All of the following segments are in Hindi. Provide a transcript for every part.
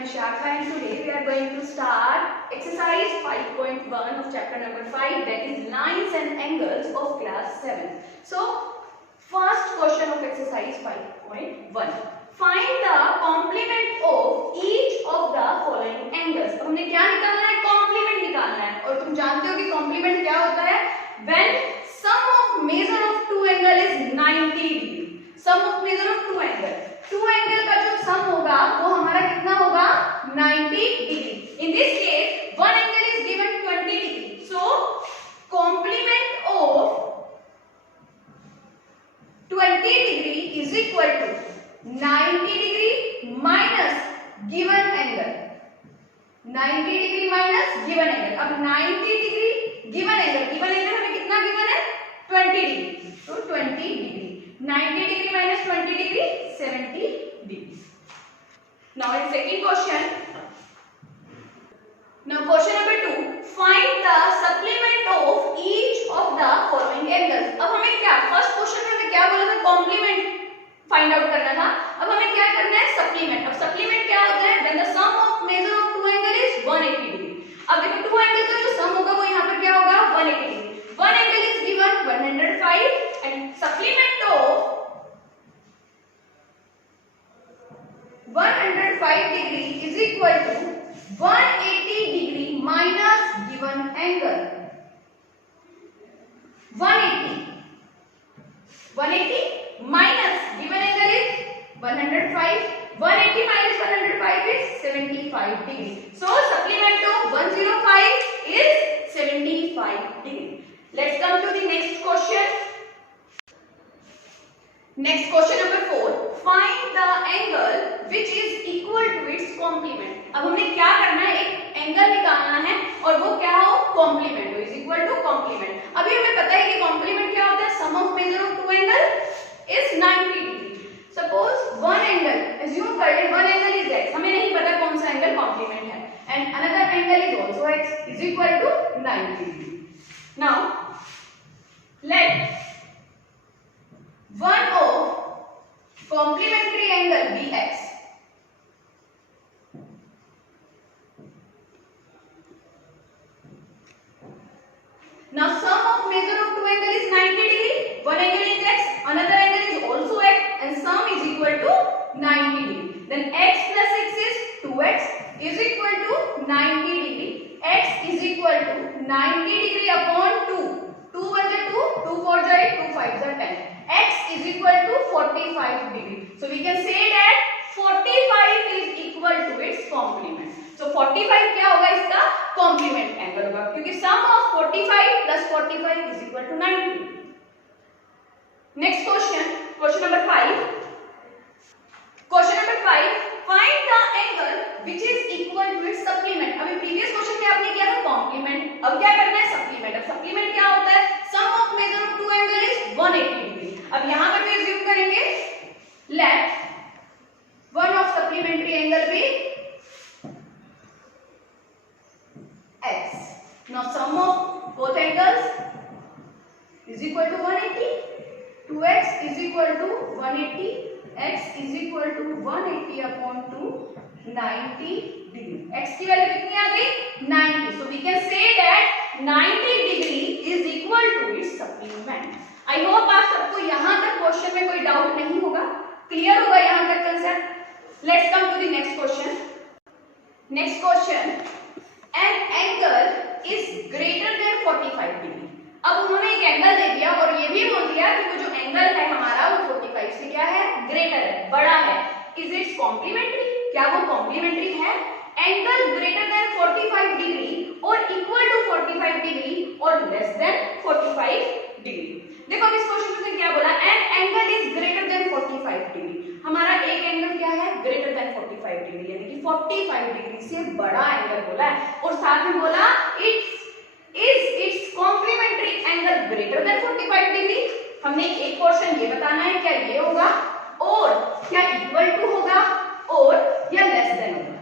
am Vishakha and today we are going to start exercise 5.1 of chapter number 5, that is lines and angles of class 7. So first question of exercise 5.1, find the complement of each of the following angles. अब हमने क्या निकालना है? कॉम्प्लीमेंट निकालना है और तुम जानते हो कि कॉम्प्लीमेंट क्या होता है? When sum of measure of two angle is 90 degree. Sum of measure of two angle. Two angle का जो sum होगा वो हमारा कितना होगा? 90 degree. In this case, one angle is given 20 degree. So complement of 20 degree is equal to 90 degree minus given angle. 90 degree minus given angle. अब 90 degree given angle हमें कितना given है? 20 degree. तो 20 degree. 90 degree minus 20 degree, 70 degree. Now in second question. Now question number 2. Find the supplement of each of the following angles. अब हमें क्या? First question में हमें क्या बोला था? Complement find out करना था. अब हमें क्या करना है? Supplement. अब supplement क्या होता है? When the sum of measure of two angle is 180 degree. अब देखो two angle का जो sum होगा वो यहाँ पर क्या होगा? 180 degree. One angle is given 105 and supplement of 105 degree is equal to 180 degree minus given angle. 180 minus given angle is 105. 180 minus 105 is 75 degree. So supplement of 105 is 75 degree. Let's come to the next question. Next question number 4. Find the angle which is equal to its complement. अब हमें क्या करना है? एक एंगल निकालना है और वो क्या हो? कॉम्प्लीमेंट हो, इज इक्वल टू कॉम्प्लीमेंट. अभी हमें पता है कि कॉम्प्लीमेंट क्या होता है? Sum of measure of two angle is 90 degree. Suppose one angle, assume कर ले वन एंगल इज x. हमें नहीं पता कौन सा एंगल कॉम्प्लीमेंट है and another angle is also x is equal to 90 degree. Now let one of complementary angle bx now sum of measure of two angle is 90 degree. One angle is x, another angle is also x and sum is equal to 90 degree. Then x plus x is 2x is equal to 90 degree. X is equal to 90 degree upon 2. 2 1 is 2, 2 4 is 8, 2 5 is 10. X is equal to 45 degree. So we can say that 45 is equal to its complement. So 45 क्या होगा? इसका complement angle होगा क्योंकि sum of 45 plus 45 is equal to 90. Next question, question number 5. Question number 5. Find the angle which is equal to its supplement. अभी previous question में आपने किया था complement. अब क्या करना है? supplement. अब supplement क्या होता है? Sum of measure of two angle is 180 degree. अब यहां पर भी assume करेंगे let one of supplementary angle be x. Now sum of both angles is equal to 180. 2x is equal to 180. X is equal to 180 upon 2, 90 degree. X की वैल्यू कितनी आ गई? 90. So we can say that 90 degree is equal to its supplement. I hope आप सबको यहां तक क्वेश्चन में कोई डाउट नहीं होगा, क्लियर होगा यहां तक concept. Let's come to the next question. Next question, an angle is greater than 45 degree. अब उन्होंने एक एंगल दे दिया और ये भी बोल दिया कि वो जो एंगल है हमारा वो 45 से क्या है? ग्रेटर है, बड़ा है. Is its complementary? क्या वो कॉम्प्लीमेंट्री है? एंगल ग्रेटर देन 45 डिग्री और इक्वल टू 45 डिग्री और लेस देन 45 डिग्री. देखो अब इस क्वेश्चन में क्या बोला? An angle is greater than 45 degree. हमारा एक एंगल क्या है? ग्रेटर देन 45 डिग्री, यानी कि 45 डिग्री से बड़ा एंगल बोला है और साथ में बोला its complementary angle greater than 45 degree. हमने एक क्वेश्चन ये बताना है क्या ये होगा और क्या इक्वल टू होगा और या लेस देन होगा.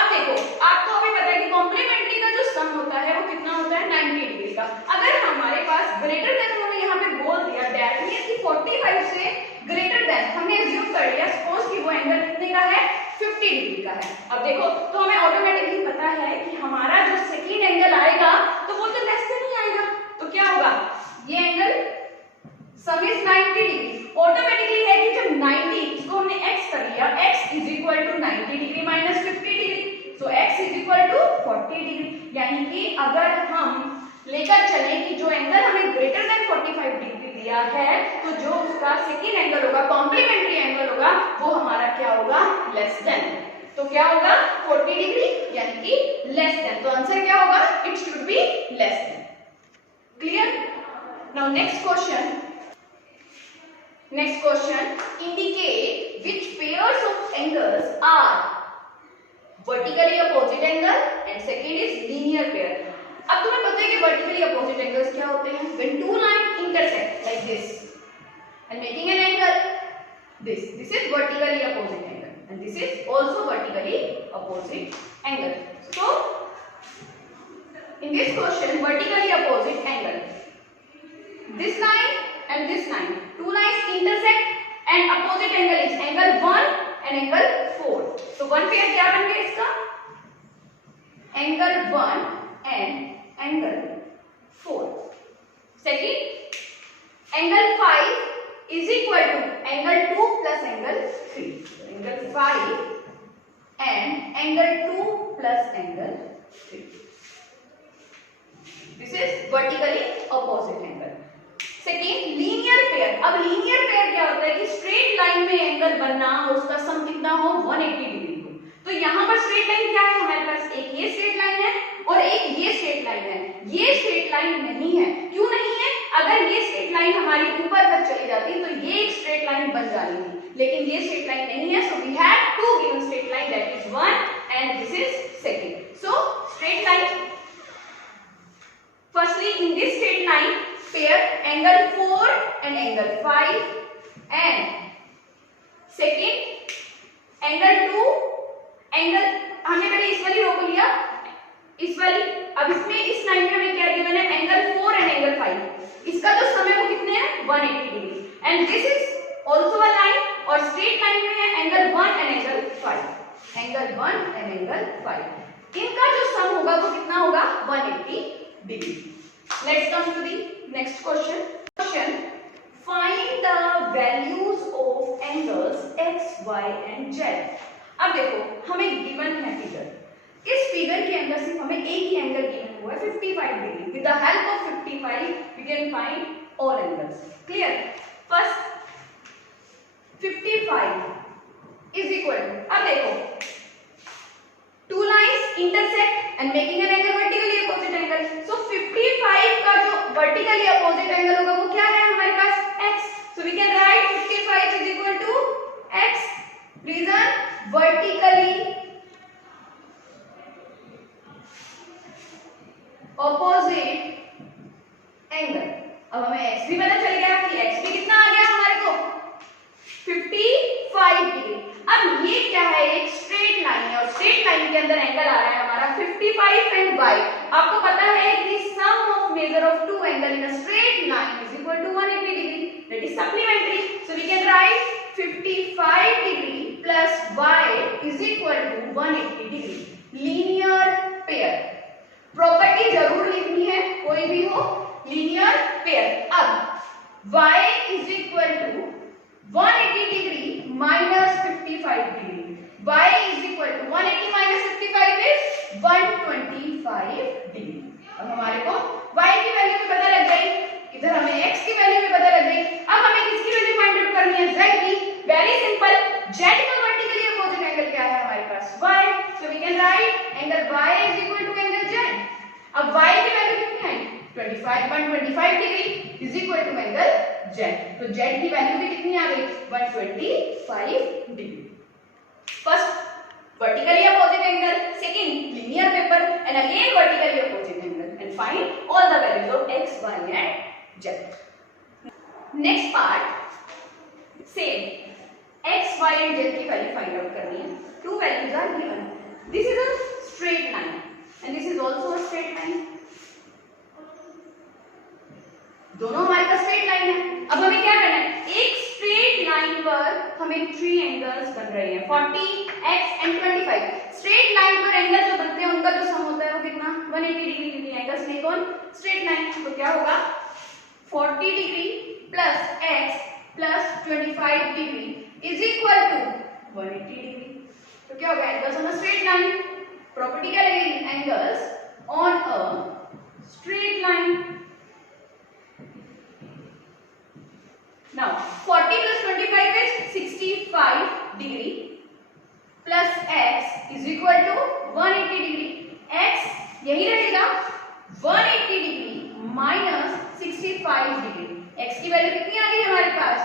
अब देखो आपको अभी पता है कि कॉम्प्लीमेंट्री का जो सम होता है वो कितना होता है? 90 डिग्री का. अगर हमारे पास ग्रेटर देन उन्होंने यहाँ पे बोल दिया दैट मींस कि 45 से ग्रेटर देन हमने अज्यूम कर लिया सपोज कि वो एंगल कितने का है? 50 डिग्री का है। अब देखो तो हमें ऑटोमेटिकली पता है कि हमारा जो सेकेंड एंगल आएगा तो वो तो लेस देन ही आएगा, तो क्या होगा ये angle sum is 90 degree. Automatically है कि जब 90 इसको हमने x कर लिया, x is equal to 90 degree minus 50 degree, so x is equal to 40 degree. यानी कि अगर हम लेकर चले कि जो एंगल हमें ग्रेटर देन 45 डिग्री दिया है तो जो उसका सेकेंड एंगल होगा, कॉम्प्लीमेंट्री एंगल होगा, वो हमारा क्या होगा लेस देन। तो क्या होगा 40 डिग्री यानी कि लेस देन। तो आंसर क्या होगा it should be less than. Clear? Now next question indicate which pairs of angles are vertically opposite angle and second is linear pair। अब तुम्हें पता है कि vertically opposite angles क्या होते हैं? When two lines intersect like this and making an angle, this is vertically opposite angle and this is also vertically opposite angle। So in this question vertically opposite angle, this line and this line, two lines intersect and opposite angle is angle 1 and angle 4। तो one pair क्या बन गया इसका? angle 1 and angle 4। second angle 5 is equal to angle 2 plus angle 3। angle 5 and angle 2 plus angle 3, this is vertically opposite angle। Second linear pair. अब लीनियर पेयर क्या होता है कि स्ट्रेट लाइन में एंगल बनना और उसका सम कितना हो 180 डिग्री हो। तो यहाँ पर स्ट्रेट लाइन क्या है हमारे पास? एक ये स्ट्रेट लाइन है और एक ये स्ट्रेट लाइन है। ये स्ट्रेट लाइन नहीं है, क्यों नहीं है? अगर ये स्ट्रेट लाइन हमारी ऊपर तक चली जाती तो ये एक स्ट्रेट लाइन बन जानी थी, लेकिन ये स्ट्रेट लाइन नहीं है। So we have to given straight line, that is one and this is second. So straight line, firstly in this straight line pair angle 4 and angle 5 and second angle 2 angle, हमने पहले इस वाली रो को लिया, इस वाली, अब इसमें इस लाइन में हमें क्या गिवन है एंगल 4 एंड एंगल 5। इसका जो सम है वो कितने हैं 180 degree and this is also a line और स्ट्रेट लाइन में है angle 1 and angle 5। Angle 1 and angle 5 इनका जो सम होगा वो कितना होगा 180 degree। Let's come to the next question. Find the values of angles x, y and z। अब देखो हमें गिवन है फिगर, इस फिगर के अंदर सिर्फ हमें एक ही एंगल गिवन हुआ है 55 degree. With the help of 55 we can find all angles। Clear? First 55 is equal to, अब देखो two lines intersect and making an angle vertically opposite angle। So 55 का जो vertically opposite angle होगा वो क्या है हमारे पास x। So we can write 55 is equal to x। Reason vertically opposite angle। अब हमें x भी पता चल गया कि x भी कितना आ गया हमारे को 55 डिग्री। अब ये क्या है एक स्ट्रेट लाइन है और स्ट्रेट लाइन के अंदर एंगल आ रहा है हमारा 55 एंड y। आपको पता है कि sum of measure of two angle in a straight line is equal to 180 degree, that is supplementary. So we can write 55 degree plus y is equal to 180 degree. Linear pair, property जरूर लिखनी है कोई भी हो, लीनियर पेयर। अब y is equal to 180 degree minus 55 degree, y is equal to 180 minus 55 is 125 degree। अब हमारे को y की वैल्यू भी पता लग गई, इधर हमें x की वैल्यू भी पता लग गई। अब हमें किसकी वैल्यू फाइंड आउट करनी है z की। वेरी सिंपल, z का वर्टिकली अपोजिट एंगल क्या है हमारे पास y। So we can write angle y is equal to angle z। अब y की वैल्यू कितनी आई 125 degree is equal to angle z। तो z की वैल्यू भी कितनी आ गई 125 degree. First vertically opposite angle, second linear paper and again vertically opposite angle and find all the values of x, y and z। Next part same, x, y and z की वैल्यू फाइंड आउट करनी है। Two values are given। This is a straight line and this is also a straight line। दोनों हमारे पास स्ट्रेट लाइन है। अब हमें क्या करना है, एक स्ट्रेट लाइन पर हमें 3 एंगल्स बन रहे हैं 40 x and 180 डिग्री, क्योंकि angles make on straight line. तो क्या होगा 40 degree plus x plus 25 degree is equal to 180 degree. तो क्या होगा angles on a straight line, property क्या लगेगी angles on a straight line. Now 40 plus 25 is 65 degree plus x is equal to 180 degree। x यही रहेगा 180 डिग्री माइनस 65 डिग्री। x की वैल्यू कितनी आ गई हमारे पास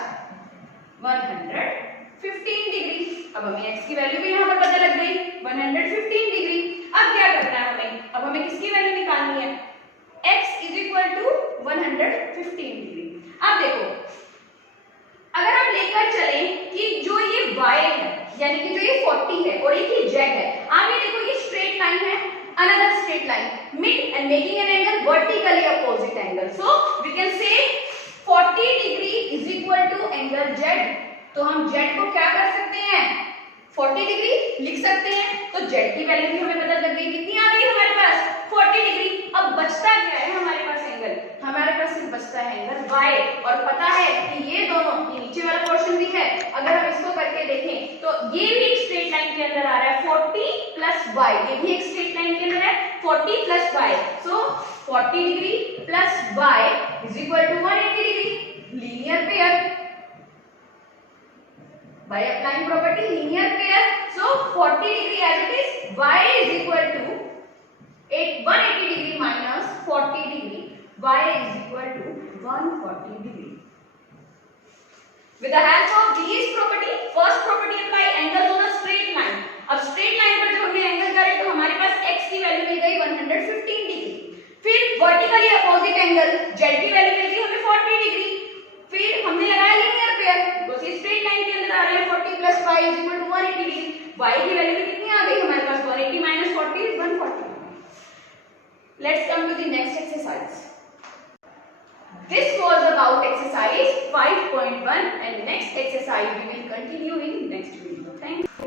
115 डिग्री। अब हमें x की वैल्यू भी यहाँ पर पता लग गई 115 डिग्री। अब क्या करना है हमें, अब हमें किसकी वैल्यू निकालनी है x is equal to 115 degree. अब देखो अगर हम लेकर चलें कि जो ये y है यानी कि जो ये 40 है और एक ये z है, आप ये देखो ये स्ट्रेट लाइन है, another straight line meet and making an angle vertically opposite angle, so we can say 40 degree is equal to angle z। तो हम z को क्या कर सकते हैं 40 डिग्री लिख सकते हैं। तो z की वैल्यू भी हमें पता लग गई, कितनी आ गई हमारे पास 40 डिग्री। अब बचता क्या है हमारे पास एंगल, हमारे पास सिर्फ बचता है एंगल y। और पता है कि ये दोनों, ये नीचे वाला पोर्शन भी है, अगर हम इसको करके देखें तो ये भी एक स्ट्रेट लाइन के अंदर आ रहा है 40 प्लस y, ये भी एक स्ट्रेट लाइन के अंदर है 40 plus y। So 40 degree plus y is equal to 180 degree, linear pair by applying property linear pair। So 40 degree as it is, y is equal to 180 degree minus 40 degree, y is equal to 140 degree। With the help of these property, first property apply angles on a straight line। अब straight line पर जब हमने एंगल करे तो हमारे पास x की वैल्यू मिल गई 115 डिग्री। फिर वर्टिकली अपोजिट एंगल z की वैल्यू मिल गई हमें 40 डिग्री। फिर हमने लगाया लीनियर पेयर, तो स्ट्रेट लाइन के अंदर आ रहे हैं 40 plus y is equal to 180 degree. y की वैल्यू कितनी आ गई हमारे पास 180 minus 40 is 140। Let's come to the next exercise. This was about exercise 5.1 and next exercise we will continue in next video।